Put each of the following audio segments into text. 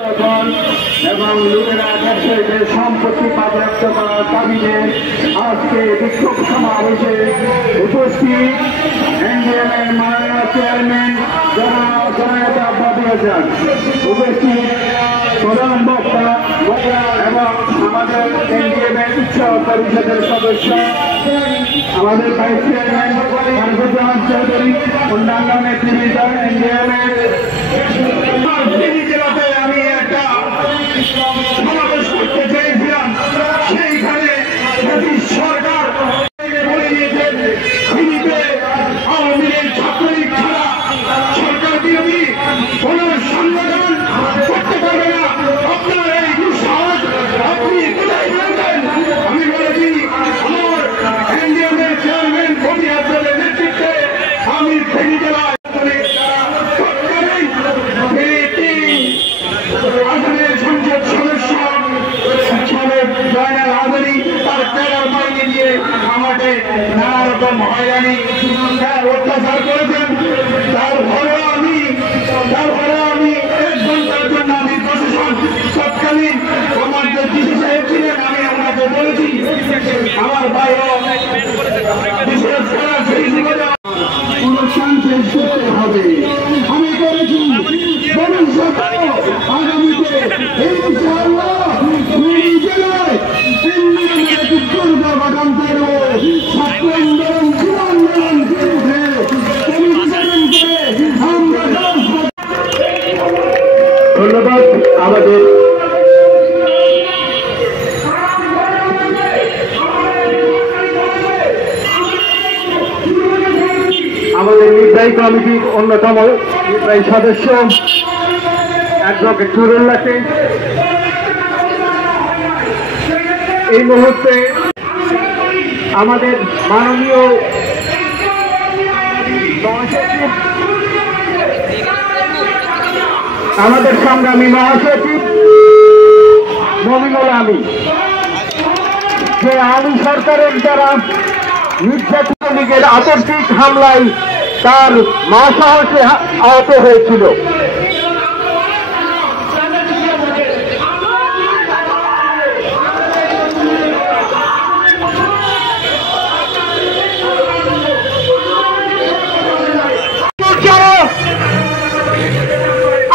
এবং লোকেরা ব্যবসায়ীদের সম্পত্তি বাজেয়াপ্ত করার দাবিতে আজকে বিক্ষোভ সমাবেশে উপস্থিত এনডিএমের মাননীয় চেয়ারম্যান জননেতা বাবুরাজান, উপস্থিত প্রধান বক্তা এবং আমাদের এনডিএমের উচ্চ পরিষদের সদস্য আমাদের ভাইস চেয়ারম্যান শামসুজ্জামান চৌধুরী, অন্যান্য নেতৃবৃন্দ এনডিএমের জেলাতে আমি একটা সমাবেশ করতে চেয়েছিলাম। সেইখানে সরকার বলে দিয়েছেন আওয়ামী লীগ ছাত্রলীগ ছাড়া সরকার বিরোধী কোন সংগঠন করতে পারবে না। আপনার এই দুঃসাহস আপনি কোথায় বলবেন? আমি বলেছি আমার এনডিএমের চেয়ারম্যান কবি আব্দুলের নেতৃত্বে আমি ফেনী জেলায় সংসদ সদস্য জয়নাল আজারি তার প্যারার বাইরে দিয়ে আমাকে নানা রকম হয়রানি অত্যাচার করেছেন। তারপরেও আমি 1 ঘন্টার জন্য আমি প্রশাসন তৎকালীন আমার যে ডিসি সাহেব ছিলেন আমি ওনাকে বলেছি আমার বাইরেও বিশেষ করার অনুষ্ঠান শেষ করতে হবে। আমি করেছি ভবিষ্যতে আগামীতে ইনশাআল্লাহ জেলায় দুর্গ গঠন করব। ছাত্র আন্দোলন যুব আন্দোলন আমরা ধন্যবাদ। আমাদের নির্বাহী কমিটির অন্যতম নির্বাহী সদস্য অ্যাডভোকেট নুরুল্লাহকে এই মুহূর্তে আমাদের মাননীয় মহাসচিব, আমাদের সংগ্রামী মহাসচিব মমিনুল আমিন, যে আওয়ামী সরকারের দ্বারা নির্যাতিত লীগের আকস্মিক হামলায় তার মা সাহসে আহত হয়েছিল।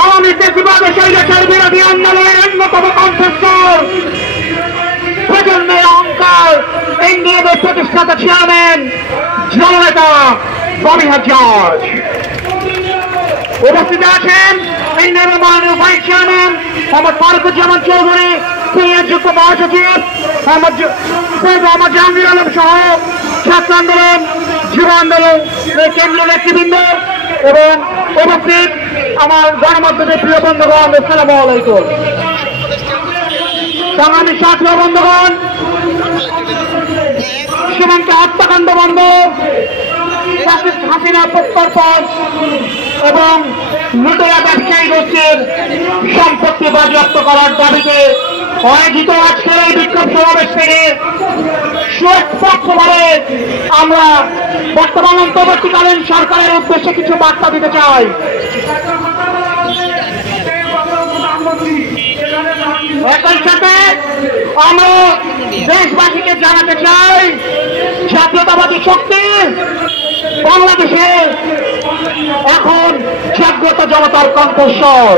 আওয়ামী প্রতিবাদে স্বৈরাচার বিরোধী আন্দোলনের অন্যতম কণ্ঠস্বর, প্রজন্মের অহংকার, এনডিএমের প্রতিষ্ঠাতা চেয়ারম্যান জননেতা ববি হাজ্জাজ। উপস্থিত আছেন এনডিএমের মাননীয় vice chairman Mohammad Faruquzzaman Chowdhury, senior যুগ্ম মহাসচিব মোহাম্মদ জাহাঙ্গীর আলম সহ ছাত্র আন্দোলন যুব আন্দোলন কেন্দ্রীয় নেতৃবৃন্দ এবং উপস্থিত আমার গণমাধ্যমের প্রিয় বন্ধুগণ, আসসালামু আলাইকুম। সংগ্রামী ছাত্র বন্ধুগণ, সীমান্ত হত্যাকাণ্ড বন্ধ, হাসিনা প্রত্যর্পণ এবং লুটেরা ব্যবসায়ী গোষ্ঠীর সম্পত্তি বাজেয়াপ্ত করার দাবিতে আয়োজিত আজকের এই বিক্ষোভ সমাবেশ থেকে সুস্পষ্টভাবে আমরা বর্তমান অন্তর্বর্তীকালীন সরকারের উদ্দেশ্যে কিছু বার্তা দিতে চাই। একই সাথে আমরা দেশবাসীকে জানাতে চাই, জাতীয়তাবাদী শক্তি বাংলাদেশে এখন জাগ্রত জনতার কণ্ঠস্বর।